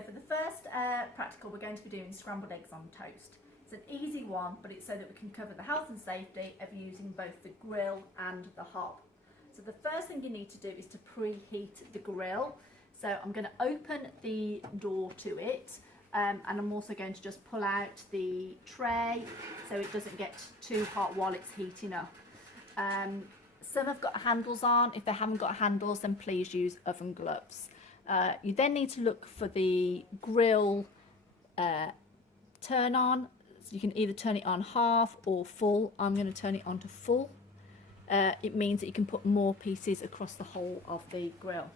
So for the first practical, we're going to be doing scrambled eggs on toast. It's an easy one, but it's so that we can cover the health and safety of using both the grill and the hob. So the first thing you need to do is to preheat the grill. So I'm going to open the door to it, and I'm also going to just pull out the tray so it doesn't get too hot while it's heating up. Some have got handles on. If they haven't got handles, then please use oven gloves. You then need to look for the grill turn on. So you can either turn it on half or full. I'm going to turn it on to full. It means that you can put more pieces across the whole of the grill.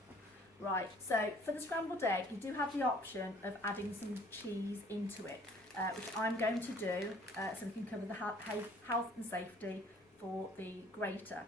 Right, so for the scrambled egg, you do have the option of adding some cheese into it, which I'm going to do so we can cover the health and safety for the grater.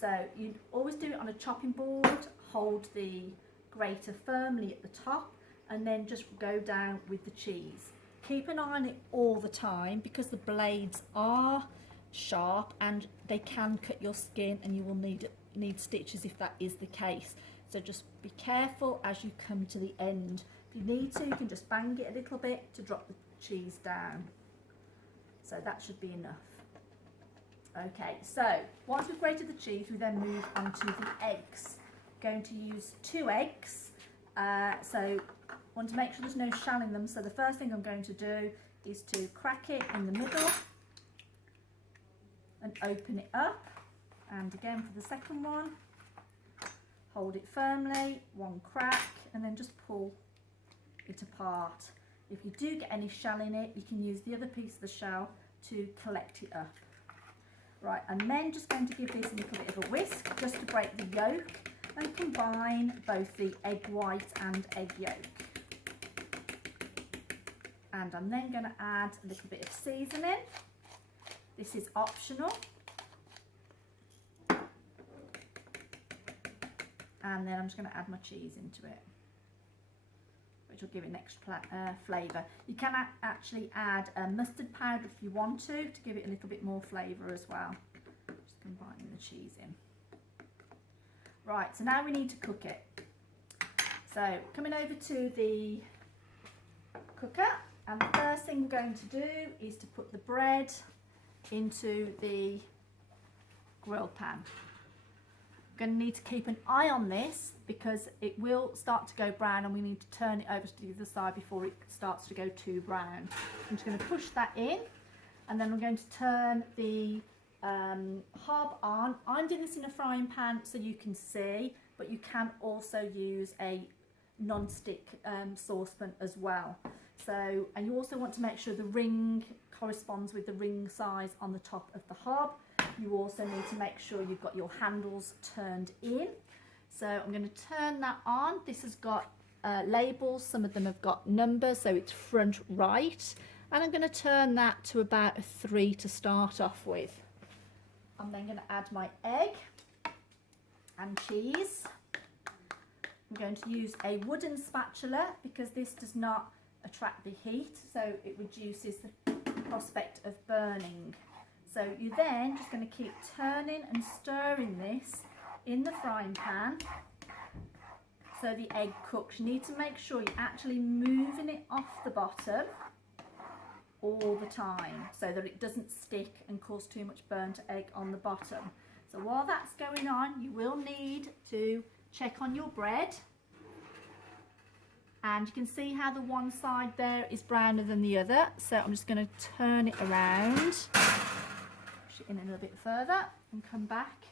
So you always do it on a chopping board, hold the grater firmly at the top, and then just go down with the cheese. Keep an eye on it all the time because the blades are sharp and they can cut your skin, and you will need stitches if that is the case. So just be careful as you come to the end. If you need to, you can just bang it a little bit to drop the cheese down. So that should be enough. Okay, so once we've grated the cheese, we then move on to the eggs. Going to use 2 eggs. So want to make sure there's no shell in them. So the first thing I'm going to do is to crack it in the middle and open it up. And again for the second one, hold it firmly, 1 crack, and then just pull it apart. If you do get any shell in it, you can use the other piece of the shell to collect it up. Right, I'm then just going to give this a little bit of a whisk just to break the yolk and combine both the egg white and egg yolk. And I'm then going to add a little bit of seasoning. This is optional. And then I'm just going to add my cheese into it, which will give it an extra flavour. You can actually add mustard powder if you want to give it a little bit more flavour as well. Just combining the cheese in. Right, so now we need to cook it. So coming over to the cooker, and the first thing we're going to do is to put the bread into the grill pan. We're going to need to keep an eye on this because it will start to go brown, and we need to turn it over to the other side before it starts to go too brown. I'm just going to push that in, and then I'm going to turn the hob on. I'm doing this in a frying pan so you can see, but you can also use a non-stick saucepan as well. So, and you also want to make sure the ring corresponds with the ring size on the top of the hob. You also need to make sure you've got your handles turned in. So I'm going to turn that on. This has got labels, some of them have got numbers, so it's front right. And I'm going to turn that to about a 3 to start off with. I'm then going to add my egg and cheese. I'm going to use a wooden spatula because this does not attract the heat, so it reduces the prospect of burning. So you're then just going to keep turning and stirring this in the frying pan so the egg cooks. You need to make sure you're actually moving it off the bottom all the time so that it doesn't stick and cause too much burnt egg on the bottom. So while that's going on, you will need to check on your bread. And you can see how the one side there is browner than the other. So I'm just going to turn it around, push it in a little bit further, and come back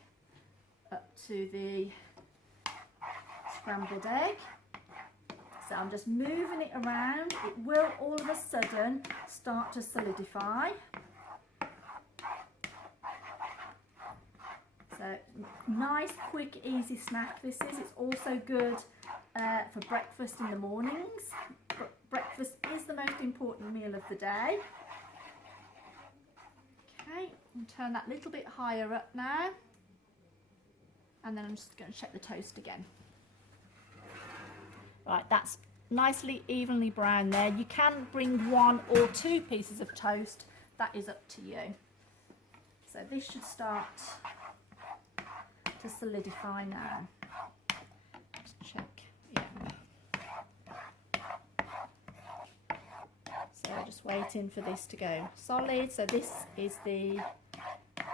up to the scrambled egg. So I'm just moving it around. It will all of a sudden start to solidify. So nice, quick, easy snack this is. It's also good for breakfast in the mornings. Breakfast is the most important meal of the day. Okay, and turn that a little bit higher up now. And then I'm just going to check the toast again. Right, that's nicely evenly brown there. You can bring 1 or 2 pieces of toast. That is up to you. So this should start to solidify now. Just check. Yeah. So just waiting for this to go solid. So this is the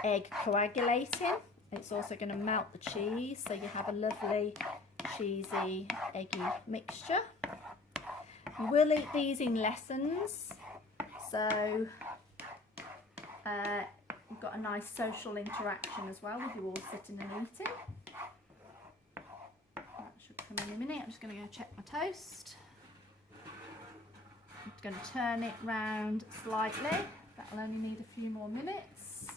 egg coagulating. It's also going to melt the cheese, so you have a lovely cheesy eggy mixture. You will eat these in lessons, so you've got a nice social interaction as well with you all sitting and eating. That should come in a minute. I'm just going to go check my toast. I'm going to turn it round slightly. That'll only need a few more minutes.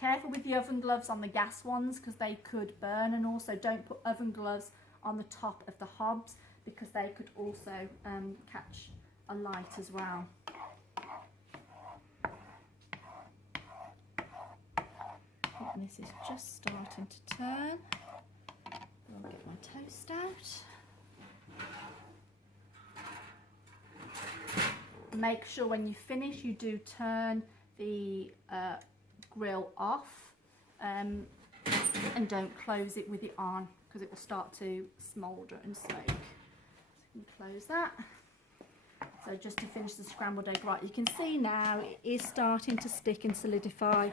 Careful with the oven gloves on the gas ones because they could burn, and also don't put oven gloves on the top of the hobs because they could also catch a light as well. And this is just starting to turn. I'll get my toast out. Make sure when you finish you do turn the grill off and don't close it with it on because it will start to smoulder and smoke. So close that. So just to finish the scrambled egg, right, you can see now it is starting to stick and solidify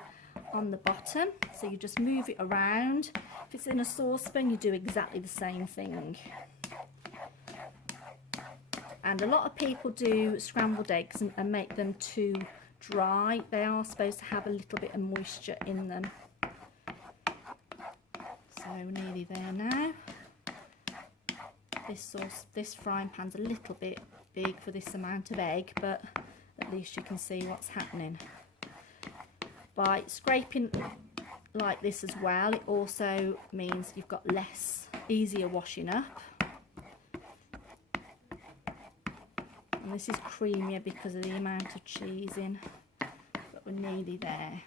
on the bottom, so you just move it around. If it's in a saucepan you do exactly the same thing. And a lot of people do scrambled eggs and make them too dry. They are supposed to have a little bit of moisture in them. So nearly there now. This frying pan's a little bit big for this amount of egg, but at least you can see what's happening. By scraping like this as well, it also means you've got easier washing up. And this is creamier because of the amount of cheese in, but we're nearly there.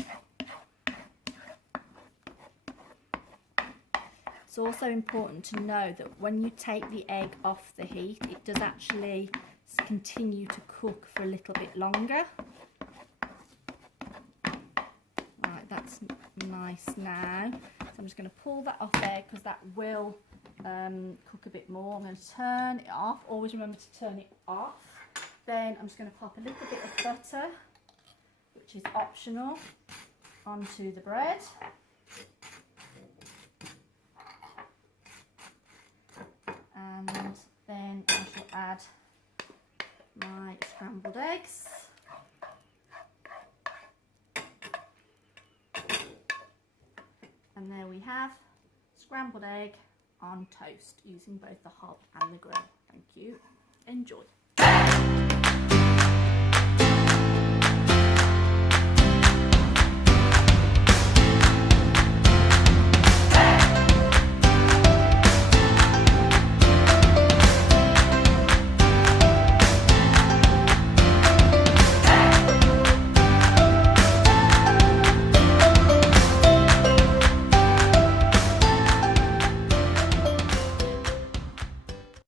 It's also important to know that when you take the egg off the heat, it does actually continue to cook for a little bit longer. Right, that's nice now. So I'm just going to pull that off there because that will cook a bit more. I'm going to turn it off. Always remember to turn it off. Then I'm just going to pop a little bit of butter, which is optional, onto the bread. And then I shall add my scrambled eggs. And there we have scrambled egg on toast using both the hob and the grill. Thank you. Enjoy.